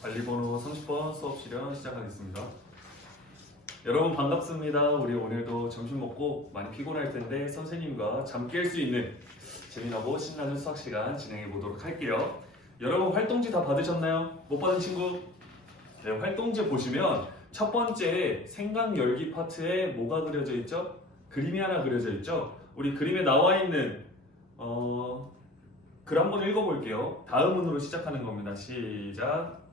관리번호 30번 수업 실현 시작하겠습니다. 여러분 반갑습니다. 우리 오늘도 점심 먹고 많이 피곤할 텐데 선생님과 잠 깰 수 있는 재미나고 신나는 수학 시간 진행해 보도록 할게요. 여러분 활동지 다 받으셨나요? 못 받은 친구? 네, 활동지 보시면 첫 번째 생각 열기 파트에 뭐가 그려져 있죠? 그림이 하나 그려져 있죠? 우리 그림에 나와 있는 글 한번 읽어볼게요. 다음문으로 시작하는 겁니다. 시작.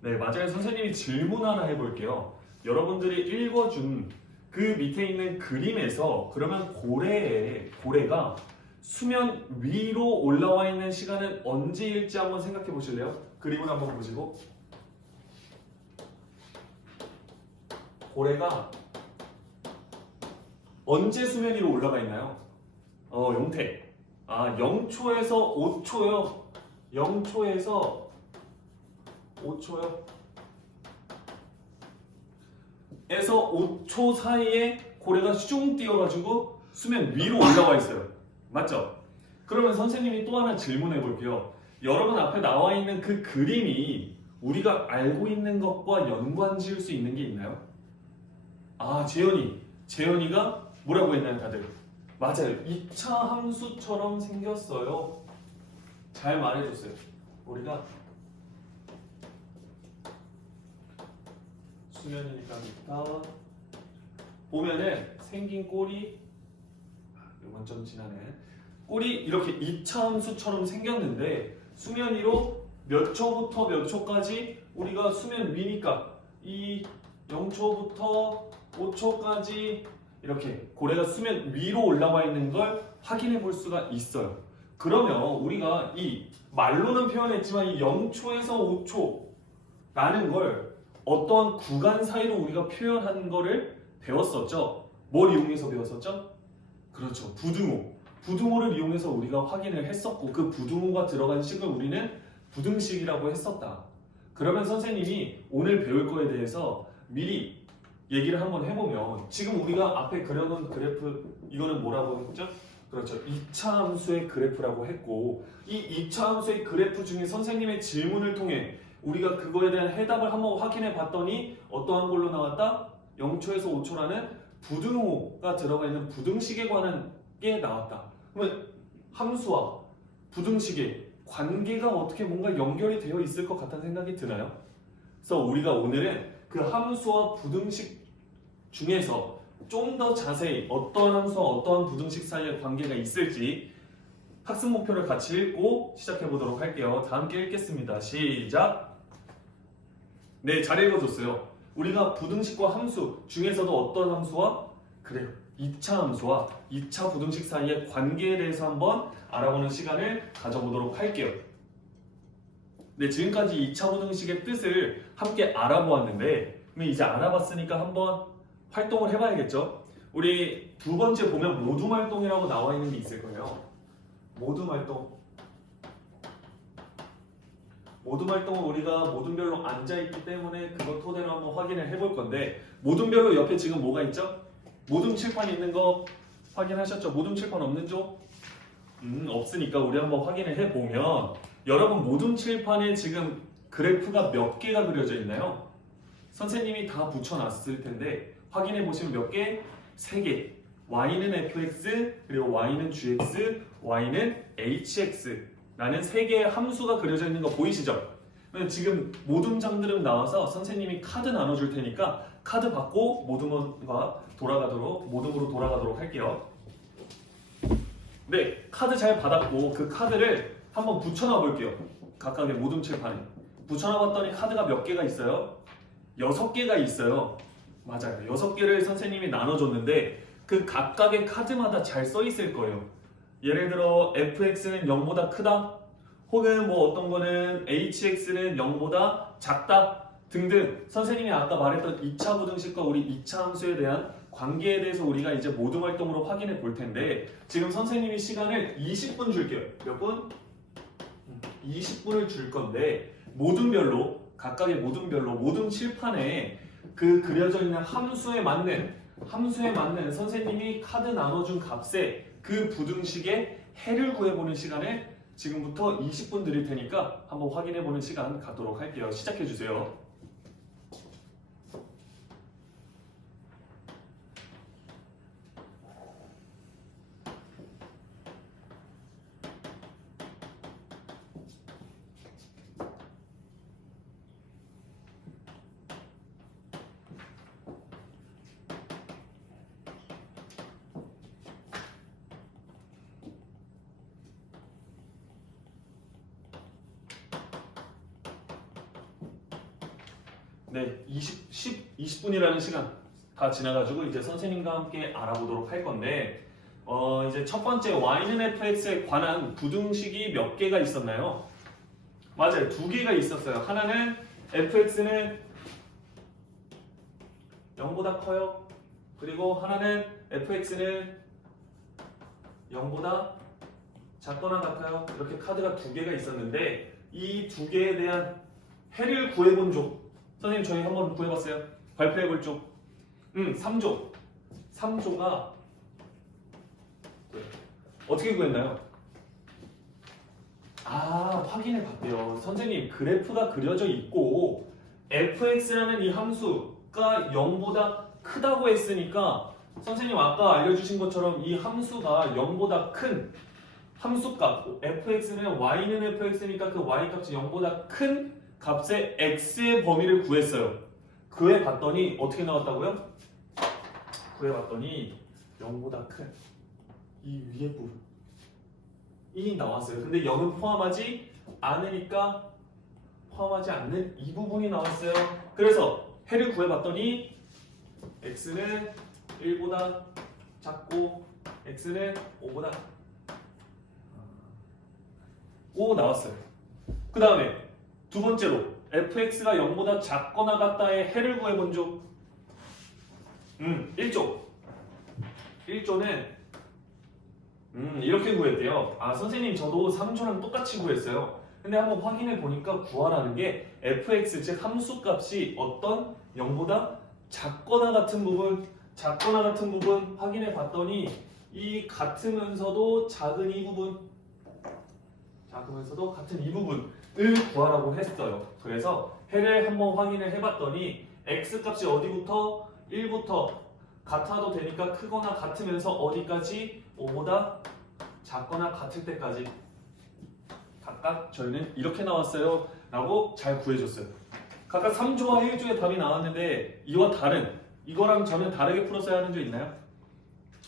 네, 맞아요. 선생님이 질문 하나 해볼게요. 여러분들이 읽어준 그 밑에 있는 그림에서 그러면 고래가 수면 위로 올라와 있는 시간은 언제일지 한번 생각해 보실래요? 그림을 한번 보시고 고래가 언제 수면 위로 올라가 있나요? 용태. 0초에서 5초요. 0초에서 5초요. 에서 5초 사이에 고래가 슝 뛰어가지고 수면 위로 올라와 있어요. 맞죠? 그러면 선생님이 또 하나 질문해 볼게요. 여러분 앞에 나와 있는 그 그림이 우리가 알고 있는 것과 연관 지을 수 있는 게 있나요? 재현이가 뭐라고 했나요, 다들? 맞아요. 2차 함수처럼 생겼어요. 잘 말해줬어요. 우리가 수면이니까 미터 보면은 생긴 꼴이 이건 좀 지나네. 꼴이 이렇게 2차 함수처럼 생겼는데 수면 위로 몇 초부터 몇 초까지 우리가 수면 위니까 이 0초부터 5초까지 이렇게 고래가 수면 위로 올라와 있는 걸 확인해 볼 수가 있어요. 그러면 우리가 이 말로는 표현했지만 이 0초에서 5초라는 걸 어떠한 구간 사이로 우리가 표현한 거를 배웠었죠. 뭘 이용해서 배웠었죠? 그렇죠. 부등호를 이용해서 우리가 확인을 했었고 그 부등호가 들어간 식을 우리는 부등식이라고 했었다. 그러면 선생님이 오늘 배울 거에 대해서 미리 얘기를 한번 해보면 지금 우리가 앞에 그려놓은 그래프 이거는 뭐라고 했죠? 그렇죠. 2차 함수의 그래프라고 했고 이 2차 함수의 그래프 중에 선생님의 질문을 통해 우리가 그거에 대한 해답을 한번 확인해 봤더니 어떠한 걸로 나왔다? 0초에서 5초라는 부등호가 들어가 있는 부등식에 관한 게 나왔다. 그러면 함수와 부등식의 관계가 어떻게 뭔가 연결이 되어 있을 것 같다는 생각이 드나요? 그래서 우리가 오늘은 그 함수와 부등식 중에서 좀 더 자세히 어떠한 함수와 어떠한 부등식 사이에 관계가 있을지 학습 목표를 같이 읽고 시작해 보도록 할게요. 다 함께 읽겠습니다. 시작! 네, 잘 읽어줬어요. 우리가 부등식과 함수 중에서도 어떤 함수와 그래요. 2차 함수와 2차 부등식 사이의 관계에 대해서 한번 알아보는 시간을 가져보도록 할게요. 네, 지금까지 2차 부등식의 뜻을 함께 알아보았는데 그럼 이제 알아봤으니까 한번 활동을 해봐야겠죠? 우리 두 번째 보면 모둠활동이라고 나와 있는 게 있을 거예요. 모둠활동. 모둠활동은 우리가 모둠별로 앉아있기 때문에 그것 토대로 한번 확인을 해볼 건데 모둠별로 옆에 지금 뭐가 있죠? 모둠 칠판 있는 거 확인하셨죠? 모둠 칠판 없는 쪽? 없으니까 우리 한번 확인을 해보면 여러분 모둠 칠판에 지금 그래프가 몇 개가 그려져 있나요? 선생님이 다 붙여놨을 텐데 확인해 보시면 몇 개? 3개. y는 fx, 그리고 y는 gx, y는 hx 라는 3개의 함수가 그려져 있는 거 보이시죠? 지금 모둠장들은 나와서 선생님이 카드 나눠줄 테니까 카드 받고 모둠으로 돌아가도록 할게요. 네, 카드 잘 받았고 그 카드를 한번 붙여놔 볼게요. 각각의 모둠 칠판에. 붙여놔 봤더니 카드가 몇 개가 있어요? 6개가 있어요. 맞아요. 6개를 선생님이 나눠줬는데 그 각각의 카드마다 잘 써 있을 거예요. 예를 들어 fx는 0보다 크다 혹은 뭐 어떤 거는 hx는 0보다 작다 등등 선생님이 아까 말했던 2차 부등식과 우리 2차 함수에 대한 관계에 대해서 우리가 이제 모둠 활동으로 확인해 볼 텐데 지금 선생님이 시간을 20분 줄게요. 몇 분? 20분을 줄 건데 각각의 모둠별로 모둠 칠판에 그 그려져 있는 함수에 맞는 선생님이 카드 나눠준 값에 그 부등식의 해를 구해보는 시간을 지금부터 20분 드릴 테니까 한번 확인해보는 시간 갖도록 할게요. 시작해주세요. 네, 20분이라는 시간 다 지나가지고 이제 선생님과 함께 알아보도록 할 건데 이제 첫 번째 y는 fx에 관한 부등식이 몇 개가 있었나요? 맞아요, 두 개가 있었어요. 하나는 fx는 0보다 커요. 그리고 하나는 fx는 0보다 작거나 같아요. 이렇게 카드가 두 개가 있었는데 이 두 개에 대한 해를 구해본 쪽 선생님 저희 한번 구해봤어요. 발표해볼 쪽. 3조. 3조가 어떻게 구했나요? 확인해봤대요. 선생님 그래프가 그려져 있고 fx라는 이 함수가 0보다 크다고 했으니까 선생님 아까 알려주신 것처럼 이 함수가 0보다 큰 함수값 fx는 y는 fx니까 그 y값이 0보다 큰 값의 x의 범위를 구했어요. 구해봤더니 어떻게 나왔다고요? 구해봤더니 0보다 큰 이 위에 부분이 나왔어요. 근데 0은 포함하지 않으니까 포함하지 않는 이 부분이 나왔어요. 그래서 해를 구해봤더니 x는 1보다 작고 x는 5보다 5 나왔어요. 그 다음에 두 번째로 fx가 0보다 작거나 같다의 해를 구해본 적 1조 1조는 이렇게 구했대요. 선생님 저도 3조랑 똑같이 구했어요. 근데 한번 확인해 보니까 구하라는 게 fx 즉 함수값이 어떤 0보다 작거나 같은 부분 확인해 봤더니 이 같으면서도 작은 이 부분 작으면서도 같은 이 부분을 구하라고 했어요. 그래서 해를 한번 확인을 해봤더니 x값이 어디부터 1부터 같아도 되니까 크거나 같으면서 어디까지 5보다 작거나 같을 때까지 각각 저희는 이렇게 나왔어요 라고 잘 구해줬어요. 각각 3조와 1조의 답이 나왔는데 이와 다른 이거랑 저는 다르게 풀었어야 하는 조 있나요?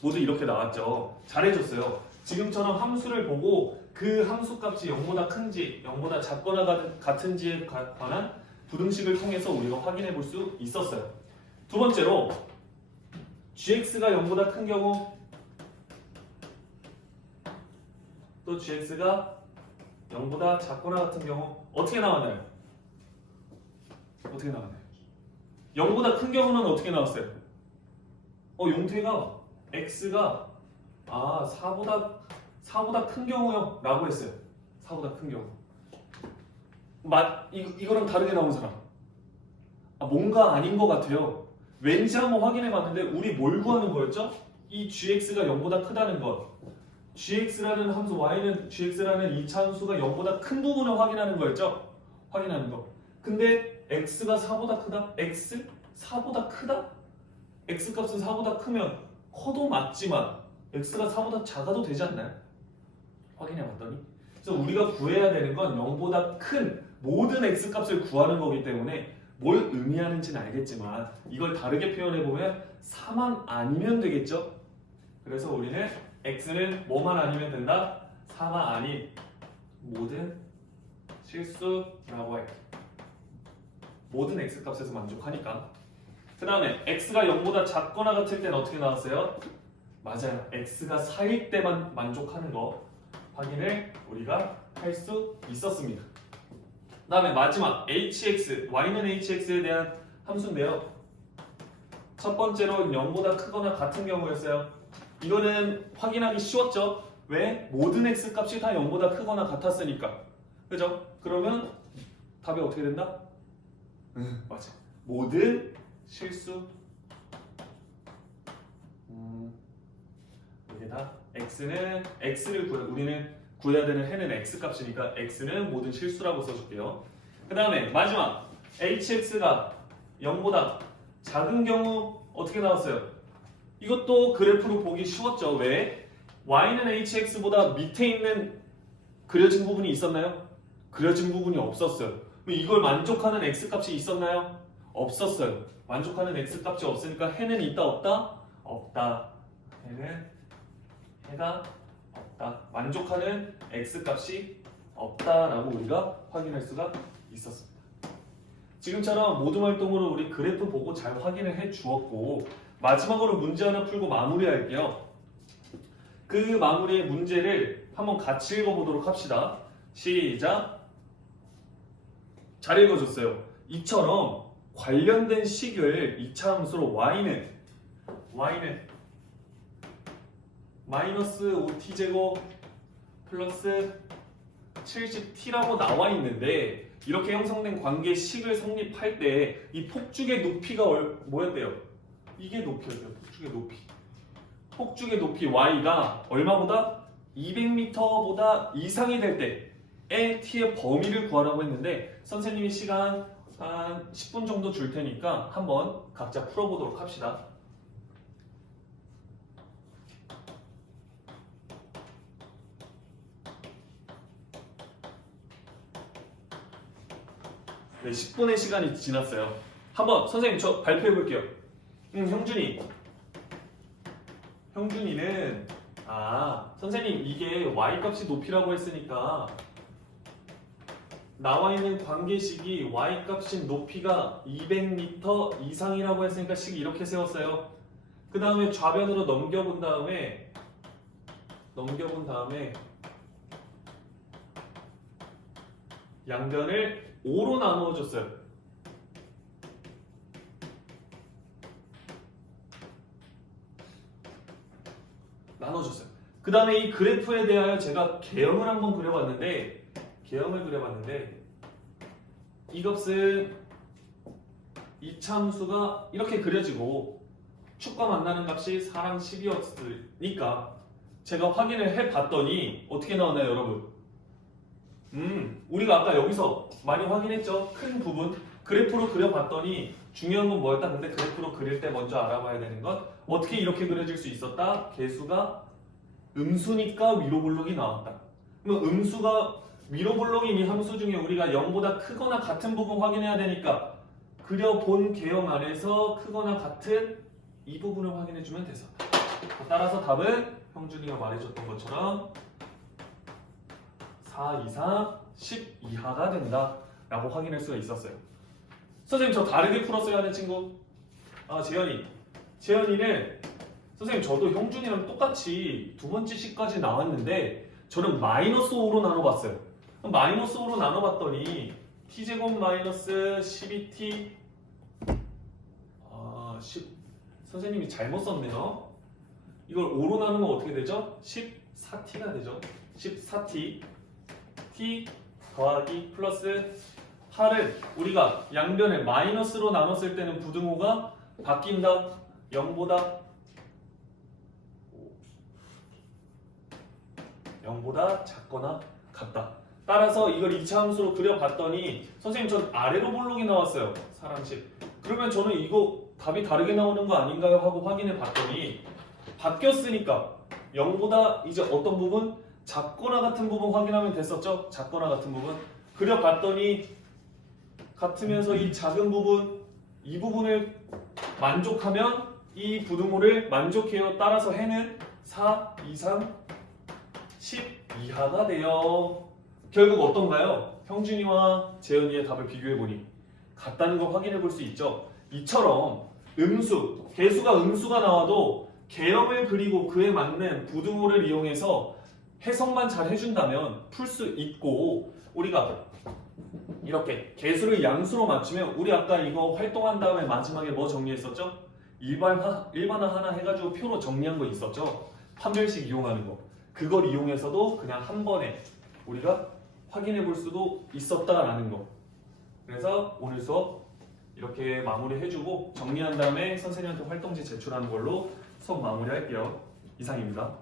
모두 이렇게 나왔죠. 잘해줬어요. 지금처럼 함수를 보고 그 함수값이 0보다 큰지 0보다 작거나 같은지에 관한 부등식을 통해서 우리가 확인해 볼 수 있었어요. 두 번째로 gx가 0보다 큰 경우 또 gx가 0보다 작거나 같은 경우 어떻게 나왔나요? 어떻게 나왔나요? 0보다 큰 경우는 어떻게 나왔어요? 용태가 x가 4보다 큰 경우요 라고 했어요. 4보다 큰 경우 이거랑 다르게 나온 사람 뭔가 아닌 것 같아요. 왠지 한번 확인해 봤는데 우리 뭘 구하는 거였죠? 이 gx가 0보다 크다는 것 gx라는 함수 y는 gx라는 이 차함수가 0보다 큰 부분을 확인하는 거였죠? 확인하는 거. 근데 x가 4보다 크다? x? 4보다 크다? x값은 4보다 크면 커도 맞지만 x가 4보다 작아도 되지 않나요? 확인해 봤더니 그래서 우리가 구해야 되는 건 0보다 큰 모든 x값을 구하는 거기 때문에 뭘 의미하는지는 알겠지만 이걸 다르게 표현해보면 4만 아니면 되겠죠? 그래서 우리는 x는 뭐만 아니면 된다? 4만 아닌 모든 실수라고 해. 모든 x값에서 만족하니까. 그 다음에 x가 0보다 작거나 같을 때는 어떻게 나왔어요? 맞아요. x가 4일 때만 만족하는 거 확인을 우리가 할 수 있었습니다. 그 다음에 마지막 hx, y는 hx에 대한 함수인데요. 첫 번째로 0보다 크거나 같은 경우였어요. 이거는 확인하기 쉬웠죠? 왜? 모든 x값이 다 0보다 크거나 같았으니까. 그죠? 그러면 답이 어떻게 된다? 맞아. 모든 실수 여기다 x를 우리는 구해야 되는 해는 x값이니까 x는 모든 실수라고 써줄게요. 그 다음에 마지막 hx가 0보다 작은 경우 어떻게 나왔어요? 이것도 그래프로 보기 쉬웠죠. 왜? y는 hx보다 밑에 있는 그려진 부분이 있었나요? 그려진 부분이 없었어요. 이걸 만족하는 x값이 있었나요? 없었어요. 만족하는 x값이 없으니까 해는 있다 없다? 없다. 해가 없다. 만족하는 x값이 없다라고 우리가 확인할 수가 있었습니다. 지금처럼 모든 활동으로 우리 그래프 보고 잘 확인을 해 주었고 마지막으로 문제 하나 풀고 마무리할게요. 그 마무리의 문제를 한번 같이 읽어보도록 합시다. 시작. 잘 읽어줬어요. 이처럼 관련된 식을 이차 함수로 y는 마이너스 5t제곱 플러스 70t라고 나와 있는데 이렇게 형성된 관계식을 성립할 때 이 폭죽의 높이가 뭐였대요? 이게 높이였대요. 폭죽의 높이. 폭죽의 높이 y가 얼마보다? 200m보다 이상이 될 때의 t의 범위를 구하라고 했는데 선생님이 시간 한 10분 정도 줄 테니까 한번 각자 풀어보도록 합시다. 네, 10분의 시간이 지났어요. 한번 선생님 저 발표해 볼게요. 형준이는 선생님 이게 y값이 높이라고 했으니까 나와 있는 관계식이 y값인 높이가 200m 이상이라고 했으니까 식이 이렇게 세웠어요. 그 다음에 좌변으로 넘겨본 다음에 양변을 5로 나누어 줬어요. 나눠줬어요. 그 다음에 이 그래프에 대하여 제가 개형을 한번 그려봤는데 이 값은 이차함수가 이렇게 그려지고 축과 만나는 값이 4랑 10이었으니까 제가 확인을 해봤더니 어떻게 나오나요 여러분? 우리가 아까 여기서 많이 확인했죠? 큰 부분 그래프로 그려봤더니 중요한 건 뭐였다? 근데 그래프로 그릴 때 먼저 알아봐야 되는 건 어떻게 이렇게 그려질 수 있었다? 개수가 음수니까 위로 볼록이 나왔다. 그럼 음수가 위로 볼록인 이 함수 중에 우리가 0보다 크거나 같은 부분 확인해야 되니까 그려본 개형 안에서 크거나 같은 이 부분을 확인해주면 됐었다. 따라서 답은 형준이가 말해줬던 것처럼 4 이상 10 이하가 된다 라고 확인할 수가 있었어요. 선생님 저 다르게 풀었어야 하는 친구? 재현이는 선생님 저도 형준이랑 똑같이 두 번째 식까지 나왔는데 저는 마이너스 5로 나눠봤어요. 마이너스 5로 나눠봤더니 t제곱 마이너스 12t 10 선생님이 잘못 썼네요. 이걸 5로 나누면 어떻게 되죠? 14t가 되죠. 14t t 더하기 플러스 8은 우리가 양변을 마이너스로 나눴을 때는 부등호가 바뀐다. 0보다 작거나 같다. 따라서 이걸 이차함수로 그려봤더니 선생님 전 아래로 볼록이 나왔어요. 4랑 10. 그러면 저는 이거 답이 다르게 나오는 거 아닌가요? 하고 확인해 봤더니 바뀌었으니까 0보다 이제 어떤 부분? 작거나 같은 부분 확인하면 됐었죠? 작거나 같은 부분. 그려봤더니 같으면서 이 작은 부분, 이 부분을 만족하면 이 부등호를 만족해요. 따라서 해는 4 이상 10 이하가 돼요. 결국 어떤가요? 형준이와 재현이의 답을 비교해보니 같다는 걸 확인해 볼 수 있죠. 이처럼 음수, 개수가 음수가 나와도 개형을 그리고 그에 맞는 부등호를 이용해서 해석만 잘 해준다면 풀 수 있고 우리가 이렇게 개수를 양수로 맞추면 우리 아까 이거 활동한 다음에 마지막에 뭐 정리했었죠? 일반화 하나 해가지고 표로 정리한 거 있었죠? 판별식 이용하는 거. 그걸 이용해서도 그냥 한 번에 우리가 확인해 볼 수도 있었다라는 거. 그래서 오늘 수업 이렇게 마무리 해주고 정리한 다음에 선생님한테 활동지 제출하는 걸로 수업 마무리할게요. 이상입니다.